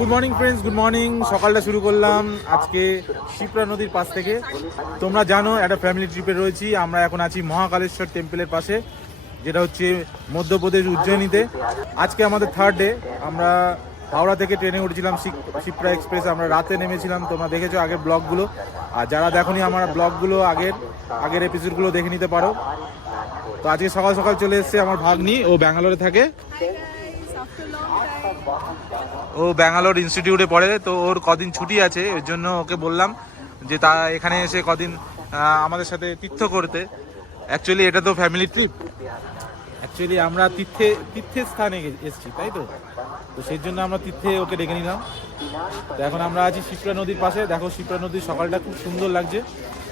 Good morning friends good morning সকালটা শুরু করলাম আজকে শিপ্রা নদীর পাশ থেকে। তোমরা জানো একটা ফ্যামিলি ট্রিপে রয়েছি। আমরা এখন আছি মহাকালেশ্বর টেম্পলের পাশে, যেটা হচ্ছে মধ্যপ্রদেশ উজ্জয়িনীতে। আজকে আমাদের থার্ড ডে আমরা হাওড়া থেকে ট্রেনে উঠেছিলাম শিপ্রা এক্সপ্রেস আমরা রাতে নেমেছিলাম। তোমরা দেখেছ আগের ব্লগগুলো। আর যারা দেখোনি আমার ব্লগগুলো আগের আগের এপিসোডগুলো দেখে নিতে পারো। তো আজকে সকাল সকাল চলে এসেছে আমার ভাগ্নি। ও ব্যাঙ্গালোরে থাকে। ও ব্যাঙ্গালোর ইনস্টিটিউটে পড়ে, তো ওর কদিন ছুটি আছে ওর জন্য ওকে বললাম যে তা এখানে এসে কদিন আমাদের সাথে তীর্থ করতে। অ্যাকচুয়ালি এটা তো ফ্যামিলি ট্রিপ অ্যাকচুয়ালি আমরা তীর্থে তীর্থের স্থানে এসেছি, তাই তো? তো সেই জন্য আমরা তীর্থে ওকে ডেকে নিলাম। তো এখন আমরা আছি শিপ্রা নদীর পাশে। দেখো, শিপ্রা নদীর সকালটা খুব সুন্দর লাগছে।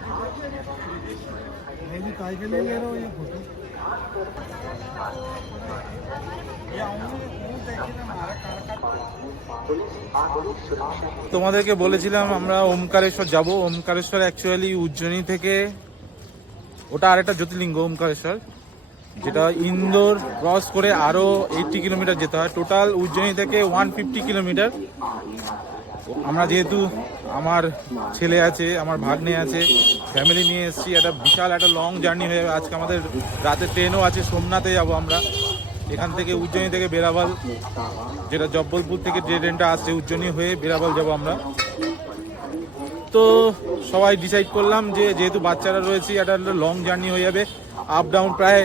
गोविंदाय नमः अयोध्या मथुरा माया काशी कांची अवंतिका पुरद्वारिका मोक्षदायिनी क्षिप्रा गंगा के स्नान ध्यान काय के लिए ले रहे हो ये फोटो তোমাদেরকে বলেছিলাম আমরা ওমকারেশ্বর যাব ওমকারেশ্বর অ্যাকচুয়ালি উজ্জয়িনী থেকে ওটা আরেকটা জ্যোতির্লিঙ্গ ওমকারেশ্বর যেটা ইন্দোর ক্রস করে আরো এইটটি কিলোমিটার যেতে হয় টোটাল উজ্জয়িনী থেকে ওয়ান ফিফটি কিলোমিটার আমরা যেহেতু আমার ছেলে আছে, আমার ভাগ্নে আছে ফ্যামিলি নিয়ে এসেছি, একটা বিশাল একটা লং জার্নি হয়ে যাবে আজকে আমাদের রাতে ট্রেনও আছে, সোমনাথে যাব আমরা। এখান থেকে উজ্জয়িনী থেকে বেরাবাল যেটা জব্বলপুর থেকে যে ট্রেনটা আসছে, উজ্জয়িনী হয়ে বেরাবাল যাব আমরা। তো সবাই ডিসাইড করলাম যে, যেহেতু বাচ্চারা রয়েছে, একটা লং জার্নি হয়ে যাবে। আপ ডাউন প্রায়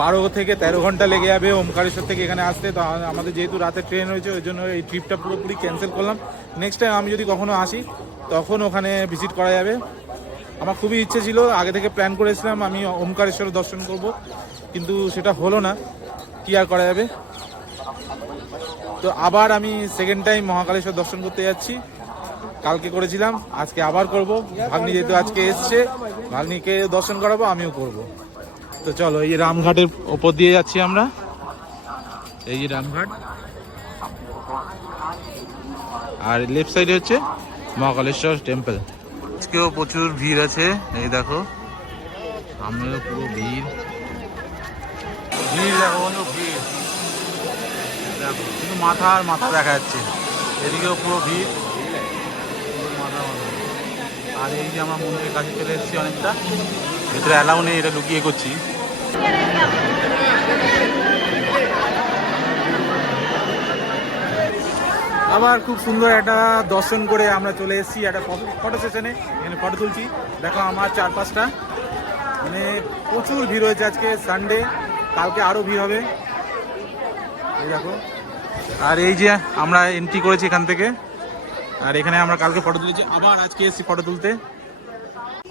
বারো থেকে তেরো ঘণ্টা লেগে যাবে, ওমকারেশ্বর থেকে এখানে আসতে। তো আমাদের যেহেতু রাতে ট্রেন হয়েছে, ওই জন্য এই ট্রিপটা পুরোপুরি ক্যান্সেল করলাম। নেক্সট টাইম আমি যদি কখনো আসি, তখন ওখানে ভিজিট করা যাবে। আমার খুবই ইচ্ছে ছিল, আগে থেকে প্ল্যান করেছিলাম আমি ওমকারেশ্বর দর্শন করব, কিন্তু সেটা হলো না। কি আর করা যাবে? তো আবার আমি সেকেন্ড টাইম মহাকালেশ্বর দর্শন করতে যাচ্ছি। কালকে করেছিলাম, আজকে আবার করব। ভাগ্নি যেহেতু আজকে এসছে, ভাগ্নিকে দর্শন করাবো, আমিও করব। তো চলো, এই রামঘাটের ওপর দিয়ে যাচ্ছি আমরা। এই যে রামঘাট। আর লেফট সাইডে হচ্ছে মহাকালেশ্বর টেম্পল আজকেও প্রচুর ভিড় আছে, এই দেখো। সামনেও পুরো ভিড়। ভিড় দেখো বন্ধু, ভিড়। দেখো, শুধু মাথা আর মাথা দেখা যাচ্ছে। এদিকেও পুরো ভিড়। আর এই যে আমরা মন্দিরের কাছে চলে এসেছি অনেকটা, ভিতরে অ্যালাউ নেই, এটা লুকিয়ে করছি। আবার খুব সুন্দর একটা দর্শন করে আমরা চলে এসেছি একটা ফটো সেশনে। এখানে ফটো তুলছি। দেখো আমার চারপাশটা। মানে প্রচুর ভিড় হয়েছে আজকে সানডে কালকে আরও ভিড় হবে। এই দেখো। আর এই যে আমরা এন্ট্রি করেছি এখান থেকে। আর এখানে আমরা কালকে ফটো তুলেছি। আবার আজকে এসেছি ফটো তুলতে।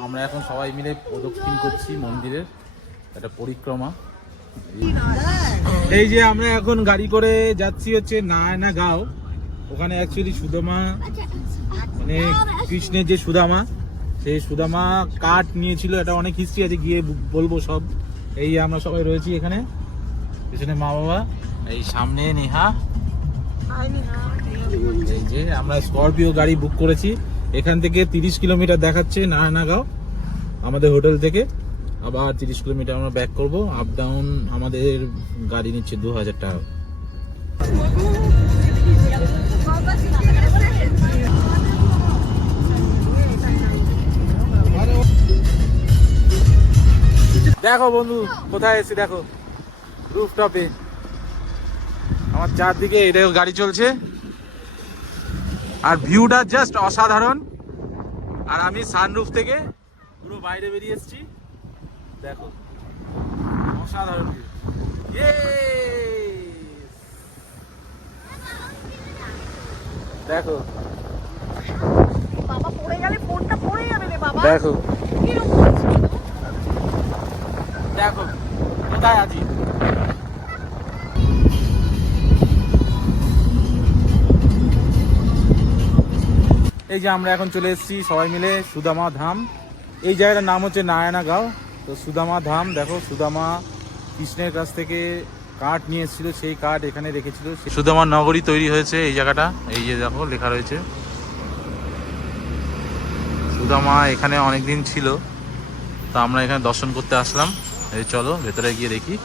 আমরা এখন সবাই মিলে প্রদক্ষিণ করছি মন্দিরের। একটা পরিক্রমা। এই যে আমরা এখন গাড়ি করে যাচ্ছি হচ্ছে নায়না গাঁও। ওখানে অ্যাকচুয়ালি সুদামা মানে কৃষ্ণের যে সুদামা সেই সুদামা কাঠ নিয়েছিল এটা অনেক হিস্ট্রি আছে গিয়ে বলব সব। এই আমরা সবাই রয়েছি এখানে। পিছনে মা বাবা এই সামনে নেহা। এই যে আমরা স্করপিও গাড়ি বুক করেছি। এখান থেকে তিরিশ কিলোমিটার দেখাচ্ছে নারায়ণাগাঁও আমাদের হোটেল থেকে। আবার তিরিশ কিলোমিটার আমরা ব্যাক করব। আপ ডাউন আমাদের গাড়ি নিচ্ছে দু হাজার টাকা। দেখো বন্ধু কোথায় এসে দেখো। রুফটপে আমার চারদিকে এটা গাড়ি চলছে। আর ভিউটা জাস্ট অসাধারণ। আর আমি সানরুফ থেকে পুরো বাইরে বেরিয়ে এসেছি। দেখো। অসাধারণ view। দেখো। বাবা পড়ে গেলে ফোনটা পড়ে যাবে রে বাবা। দেখো? দেখো, কোথায় আছি? এই যে আমরা এখন চলে এসেছি সবাই মিলে সুদামা ধাম। এই জায়গাটার নাম হচ্ছে নারায়ণা গাঁও তো সুদামা ধাম, দেখো, সুদামা কৃষ্ণের কাছ থেকে কাঠ নিয়ে এসেছিল, সেই কাঠ এখানে রেখেছিল। সুদামা নগরী তৈরি হয়েছে এই জায়গাটা। এই যে দেখো, লেখা রয়েছে। সুদামা এখানে অনেক দিন ছিল। তো আমরা এখানে দর্শন করতে আসলাম। এই চলো, ভেতরে গিয়ে দেখি।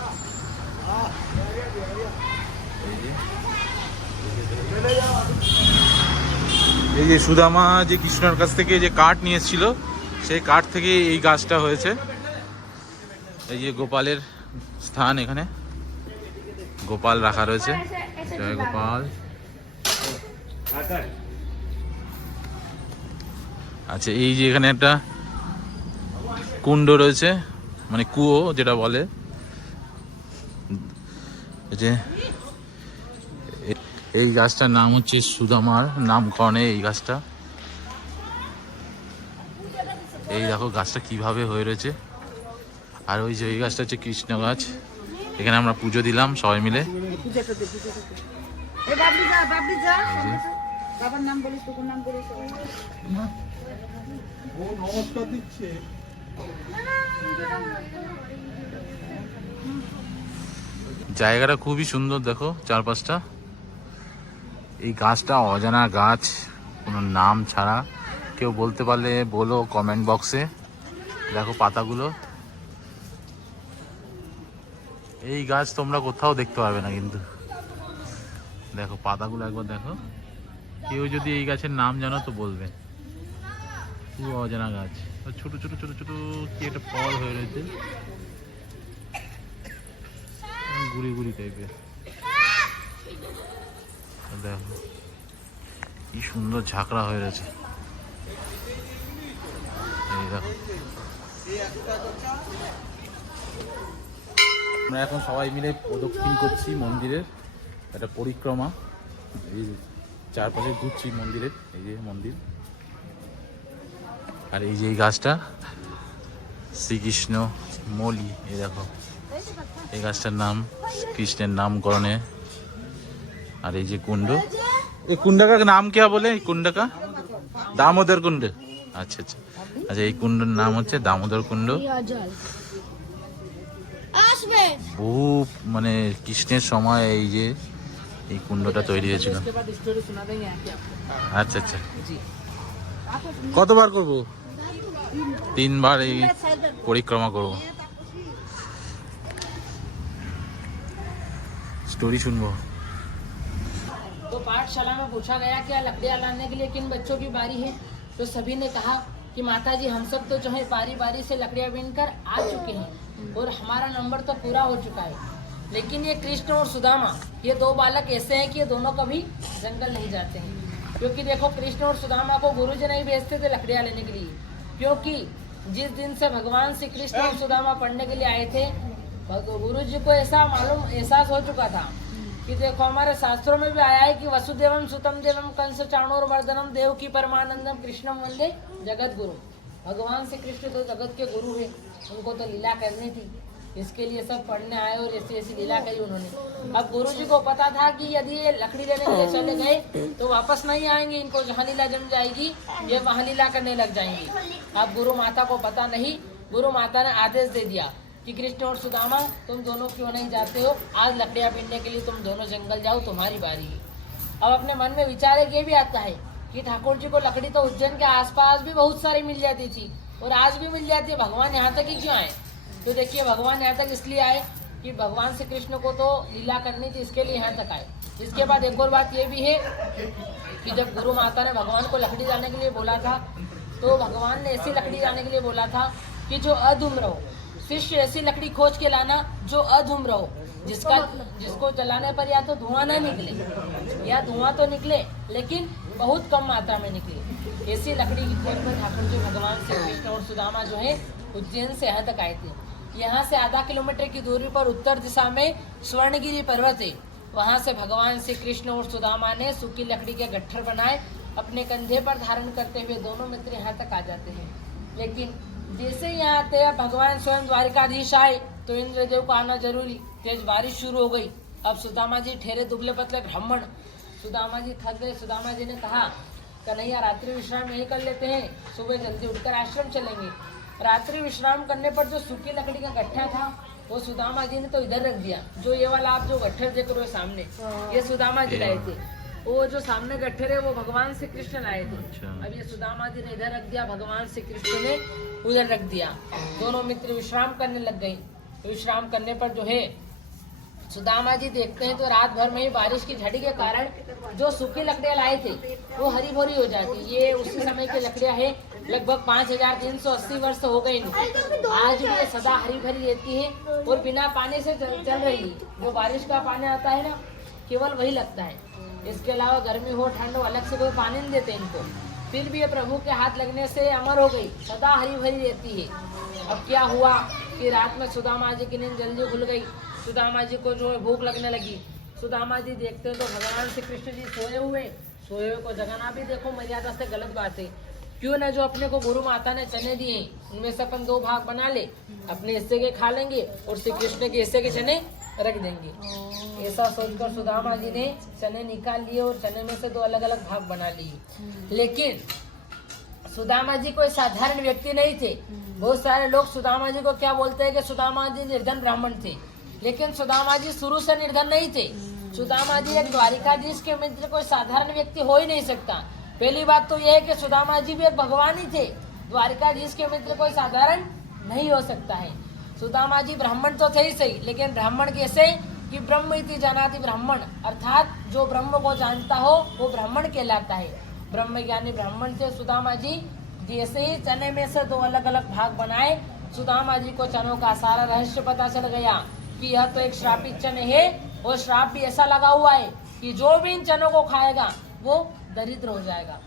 এই যে। সুদামা যে কৃষ্ণর কাছ থেকে যে কাঠ নিয়ে এসেছিল, সেই কাঠ থেকে এই গাছটা হয়েছে। এই যে গোপালের স্থান এখানে। গোপাল রাখা রয়েছে। জয় গোপাল। আচ্ছা এই যে এখানে একটা কুণ্ড রয়েছে। মানে কুয়ো যেটা বলে। যে এই গাছটার নাম হচ্ছে সুদামার নামকরণে এই গাছটা। এই দেখো গাছটা কীভাবে হয়ে রয়েছে। আর ওই যে এই গাছটা হচ্ছে কৃষ্ণ গাছ। এখানে আমরা পুজো দিলাম সবাই মিলে। নাম বলিস নাম বলিস। জায়গাটা খুবই সুন্দর, দেখো চারপাশটা। এই গাছটা অজানা গাছ, কোনো নাম ছাড়া। কেউ বলতে পারলে বলো কমেন্ট বক্সে দেখো পাতাগুলো। এই গাছ তোমরা কোথাও দেখতে পারবে না কিন্তু। দেখো পাতাগুলো একবার দেখো। কেউ যদি এই গাছের নাম জানো তো বলবে। অজানা গাছ। ছোট ছোট ছোট ছোট কি একটা ফল হয়ে রয়েছে। গুড়ি গুড়ি টাইপের দেখো, কি সুন্দর ঝাঁকড়া হয়ে রয়েছে। এই আমরা এখন সবাই মিলে প্রদক্ষিণ করছি মন্দিরের একটা পরিক্রমা। এই চারপাশে ঘুরছি মন্দিরের, এই যে মন্দির। আর এই যে এই গাছটা, শ্রীকৃষ্ণ মলি, এই দেখো। এই গাছটার নাম কৃষ্ণের নামকরণে। আর এই যে কুণ্ড। এই কুণ্ডাকার নাম কে বলে? এই কুণ্ডাকা? দামোদর কুণ্ড। আচ্ছা আচ্ছা। আচ্ছা এই কুণ্ডের নাম হচ্ছে দামোদর কুণ্ড। বহু মানে কৃষ্ণের সময় এই যে এই কুণ্ডটা তৈরি হয়েছিল। আচ্ছা আচ্ছা। কতবার করব তিনবার এই পরিক্রমা করব স্টোরি শুনবো तो पाठशाला में पूछा गया कि लकड़ियाँ लाने के लिए किन बच्चों की बारी है तो सभी ने कहा कि माता जी हम सब तो जो है बारी बारी से लकड़ियाँ बीनकर आ चुके हैं और हमारा नंबर तो पूरा हो चुका है लेकिन ये कृष्ण और सुदामा ये दो बालक ऐसे हैं कि ये दोनों कभी जंगल नहीं जाते हैं क्योंकि देखो कृष्ण और सुदामा को गुरु जी नहीं भेजते थे लकड़ियाँ लेने के लिए। क्योंकि जिस दिन से भगवान श्री कृष्ण और सुदामा पढ़ने के लिए आए थे गुरु जी को ऐसा मालूम, एहसास हो चुका था कि देखो हमारे शास्त्रों में भी आया है कि वसुदेवम सुतम देवम कंस चाणूर, मर्दनम, देव की परमानंदम, कृष्णम वंदे जगत गुरु भगवान श्री कृष्ण तो जगत के गुरु है, उनको तो लीला करनी थी। इसके लिए सब पढ़ने आए और ऐसी ऐसी लीला करी उन्होंने। अब गुरु जी को पता था कि यदि ये लकड़ी लेने के लिए चले गए तो वापस नहीं आएँगे, इनको जहाँ लीला जम जाएगी, ये वहाँ लीला करने लग जाएँगे। अब गुरु माता को पता नहीं, गुरु माता ने आदेश दे दिया कि कृष्ण और सुदामा, तुम दोनों क्यों नहीं जाते हो? आज लकड़ियाँ बीनने के लिए तुम दोनों जंगल जाओ, तुम्हारी बारी। है अब अपने मन में विचार एक ये भी आता है कि ठाकुर जी को लकड़ी तो उज्जैन के आसपास भी बहुत सारी मिल जाती थी, और आज भी मिल जाती है, भगवान यहाँ तक ही क्यों आए? तो देखिए, भगवान यहाँ तक इसलिए आए कि भगवान श्री कृष्ण को तो लीला करनी थी, इसके लिए यहाँ तक आए। इसके बाद एक और बात ये भी है कि जब गुरु माता ने भगवान को लकड़ी जाने के लिए बोला था तो भगवान ने ऐसी लकड़ी जाने के लिए बोला था कि जो अधूम्र हो, शिष्य ऐसी लकड़ी खोज के लाना जो अधूम्र हो, जिसका जिसको जलाने पर या तो धुआँ ना निकले, या धुआँ तो निकले, लेकिन बहुत कम मात्रा में निकले। ऐसी लकड़ी की खोज में ठाकुर जी भगवान श्री कृष्ण और सुदामा जो है, उज्जैन से यहाँ तक आए थे। यहाँ से आधा किलोमीटर की दूरी पर उत्तर दिशा में स्वर्णगिरी पर्वत है। वहाँ से भगवान श्री कृष्ण और सुदामा ने सूखी लकड़ी के गट्ठर बनाए, अपने कंधे पर धारण करते हुए दोनों मित्र यहाँ तक आ जाते हैं। लेकिन जैसे यहाँ आते हैं, भगवान स्वयं द्वारिकाधीश आए तो इंद्रदेव को आना ज़रूरी। तेज बारिश शुरू हो गई। अब सुदामा जी ठहरे दुबले पतले ब्राह्मण। सुदामा जी थक गए। सुदामा जी ने कहा, कन्हैया, रात्रि विश्राम यही कर लेते हैं। सुबह जल्दी उठकर आश्रम चलेंगे। रात्रि विश्राम करने पर जो सूखी लकड़ी का गट्ठा था वो सुदामा जी ने तो इधर रख दिया। जो ये वाला आप जो गट्ठर देख रहे हो सामने ये सुदामा जी लाए थे। वो जो सामने गट्ठर है वो भगवान श्री कृष्ण लाए थे। अब ये सुदामा जी ने इधर रख दिया भगवान श्री कृष्ण ने उधर रख दिया। दोनों मित्र विश्राम करने लग गए विश्राम करने पर जो है सुदामा जी देखते हैं तो रात भर में ही बारिश की झड़ी के कारण जो सूखी लकड़ियाँ लाए थे वो हरी भरी हो जाती। ये उसी समय की लकड़ियाँ हैं लगभग पाँच हज़ार तीन सौ अस्सी वर्ष हो गए इनको आज भी ये सदा हरी भरी रहती है और बिना पानी से चल, चल रही है। जो बारिश का पानी आता है ना केवल वही लगता है। इसके अलावा गर्मी हो ठंड हो अलग से कोई पानी नहीं देते इनको। फिर भी ये प्रभु के हाथ लगने से अमर हो गई सदा हरी भरी रहती है। अब क्या हुआ कि रात में सुदामा जी की नींद जल्दी खुल गई। सुदामा जी को जो भूख लगने लगी। सुदामा जी देखते हैं तो भगवान श्री कृष्ण जी सोए हुए। सोए हुए को जगाना भी देखो मर्यादा से गलत बात है। क्यों ना जो अपने को गुरु माता ने चने दिए, उनमें से अपन दो भाग बना ले, अपने हिस्से के खा लेंगे और श्री कृष्ण के हिस्से के चने रख देंगे। ऐसा सोचकर सुदामा जी ने चने निकाल लिए और चने में से दो अलग अलग भाग बना लिए। लेकिन सुदामा जी कोई साधारण व्यक्ति नहीं थे। बहुत सारे लोग सुदामा जी को क्या बोलते हैं कि सुदामा जी निर्धन ब्राह्मण थे। लेकिन सुदामा जी शुरू से निर्धन नहीं थे। सुदामा जी एक द्वारिकाधीश के मित्र कोई साधारण व्यक्ति हो ही नहीं सकता। पहली बात तो यह है कि सुदामा जी भी एक भगवान ही थे। द्वारिकाधीश के मित्र कोई साधारण नहीं हो सकता है। सुदामा जी ब्राह्मण तो थे ही सही, लेकिन ब्राह्मण कैसे कि ब्रह्म इति जानाति ब्राह्मण, अर्थात जो ब्रह्म को जानता हो, वो ब्राह्मण कहलाता है। ब्रह्म ज्ञानी ब्राह्मण थे, सुदामा जी जैसे ही चने में से दो अलग अलग भाग बनाए, सुदामा जी को चनों का सारा रहस्य पता चल गया कि यह तो एक श्रापित चने है। और श्राप भी ऐसा लगा हुआ है कि जो भी इन चनों को खाएगा, वो दरिद्र हो जाएगा।